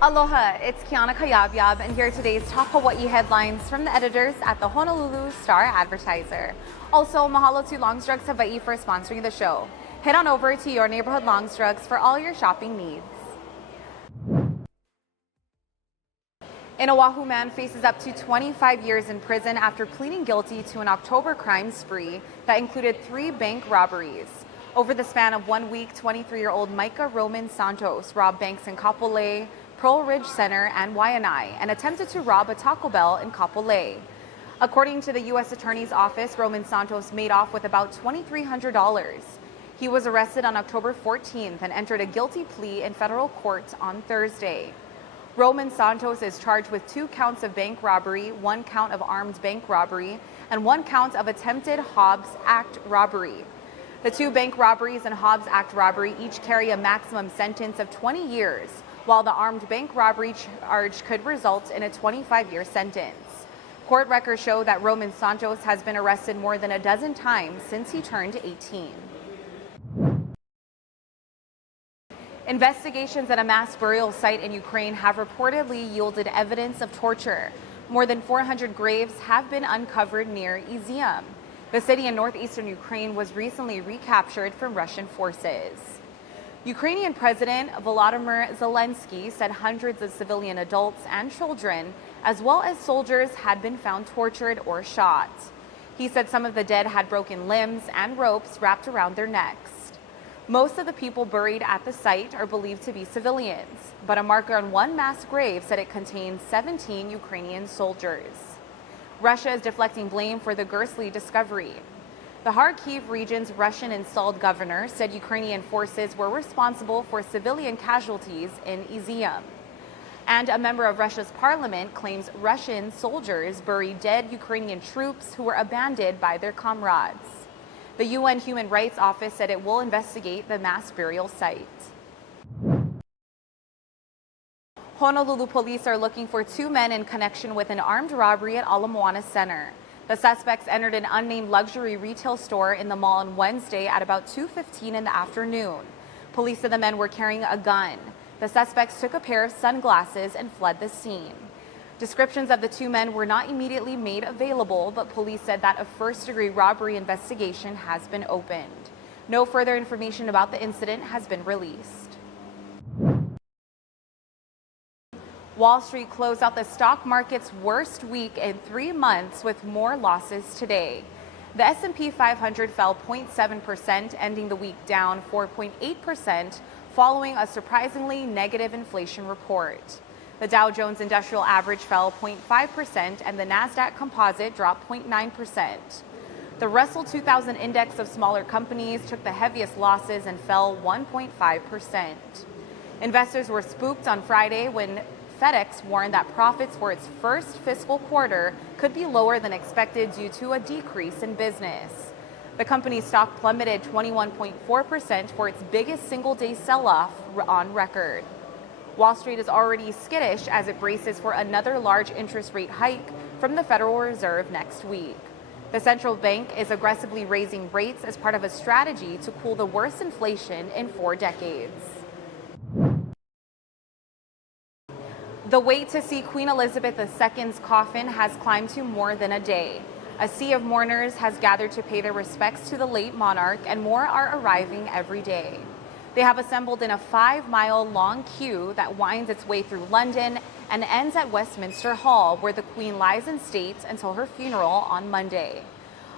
Aloha, it's Kiana Cayabyab, and here are today's top Hawaii headlines from the editors at the Honolulu Star-Advertiser. Also, mahalo to Longs Drugs Hawaii for sponsoring the show. Head on over to your neighborhood Longs Drugs for all your shopping needs. An Oahu man faces up to 25 years in prison after pleading guilty to an October crime spree that included 3 bank robberies. Over the span of 1 week, 23-year-old Micah Roman Santos robbed banks in Kapolei, Pearl Ridge Center, and Waianae, and attempted to rob a Taco Bell in Kapolei. According to the U.S. Attorney's Office, Roman Santos made off with about $2,300. He was arrested on October 14th and entered a guilty plea in federal court on Thursday. Roman Santos is charged with 2 counts of bank robbery, 1 count of armed bank robbery, and 1 count of attempted Hobbs Act robbery. The 2 bank robberies and Hobbs Act robbery each carry a maximum sentence of 20 years, while the armed bank robbery charge could result in a 25-year sentence. Court records show that Roman Santos has been arrested more than a dozen times since he turned 18. Investigations at a mass burial site in Ukraine have reportedly yielded evidence of torture. More than 400 graves have been uncovered near Izium. The city in northeastern Ukraine was recently recaptured from Russian forces. Ukrainian President Volodymyr Zelensky said hundreds of civilian adults and children, as well as soldiers, had been found tortured or shot. He said some of the dead had broken limbs and ropes wrapped around their necks. Most of the people buried at the site are believed to be civilians, but a marker on one mass grave said it contained 17 Ukrainian soldiers. Russia is deflecting blame for the Gursky discovery. The Kharkiv region's Russian-installed governor said Ukrainian forces were responsible for civilian casualties in Izium. And a member of Russia's parliament claims Russian soldiers buried dead Ukrainian troops who were abandoned by their comrades. The UN Human Rights Office said it will investigate the mass burial site. Honolulu police are looking for 2 men in connection with an armed robbery at Ala Moana Center. The suspects entered an unnamed luxury retail store in the mall on Wednesday at about 2:15 in the afternoon. Police said the men were carrying a gun. The suspects took a pair of sunglasses and fled the scene. Descriptions of the 2 men were not immediately made available, but police said that a first-degree robbery investigation has been opened. No further information about the incident has been released. Wall Street closed out the stock market's worst week in 3 months with more losses today. The S&P 500 fell 0.7%, ending the week down 4.8%, following a surprisingly negative inflation report. The Dow Jones Industrial Average fell 0.5%, and the Nasdaq Composite dropped 0.9%. The Russell 2000 index of smaller companies took the heaviest losses and fell 1.5%. Investors were spooked on Friday when FedEx warned that profits for its first fiscal quarter could be lower than expected due to a decrease in business. The company's stock plummeted 21.4% for its biggest single-day sell-off on record. Wall Street is already skittish as it braces for another large interest rate hike from the Federal Reserve next week. The central bank is aggressively raising rates as part of a strategy to cool the worst inflation in 4 decades. The wait to see Queen Elizabeth II's coffin has climbed to more than a day. A sea of mourners has gathered to pay their respects to the late monarch, and more are arriving every day. They have assembled in a 5-mile-long queue that winds its way through London and ends at Westminster Hall, where the Queen lies in state until her funeral on Monday.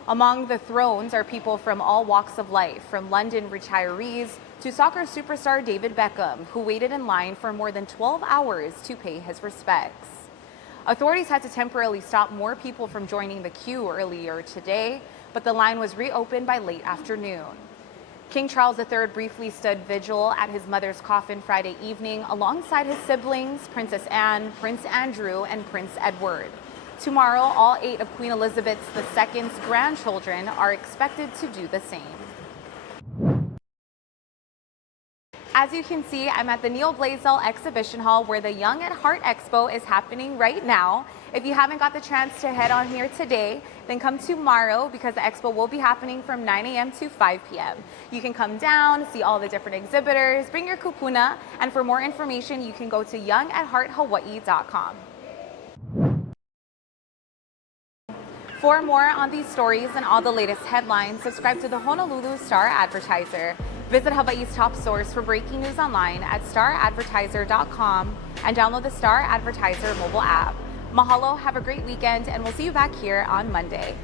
Among the thrones are people from all walks of life, from London retirees to soccer superstar David Beckham, who waited in line for more than 12 hours to pay his respects. Authorities had to temporarily stop more people from joining the queue earlier today, but the line was reopened by late afternoon. King Charles III briefly stood vigil at his mother's coffin Friday evening alongside his siblings, Princess Anne, Prince Andrew, and Prince Edward. Tomorrow, all 8 of Queen Elizabeth II's grandchildren are expected to do the same. As you can see, I'm at the Neil Blaisdell Exhibition Hall where the Young at Heart Expo is happening right now. If you haven't got the chance to head on here today, then come tomorrow because the expo will be happening from 9 a.m. to 5 p.m. You can come down, see all the different exhibitors, bring your kupuna, and for more information, you can go to youngathearthawaii.com. For more on these stories and all the latest headlines, subscribe to the Honolulu Star-Advertiser. Visit Hawaii's top source for breaking news online at staradvertiser.com and download the Star-Advertiser mobile app. Mahalo, have a great weekend, and we'll see you back here on Monday.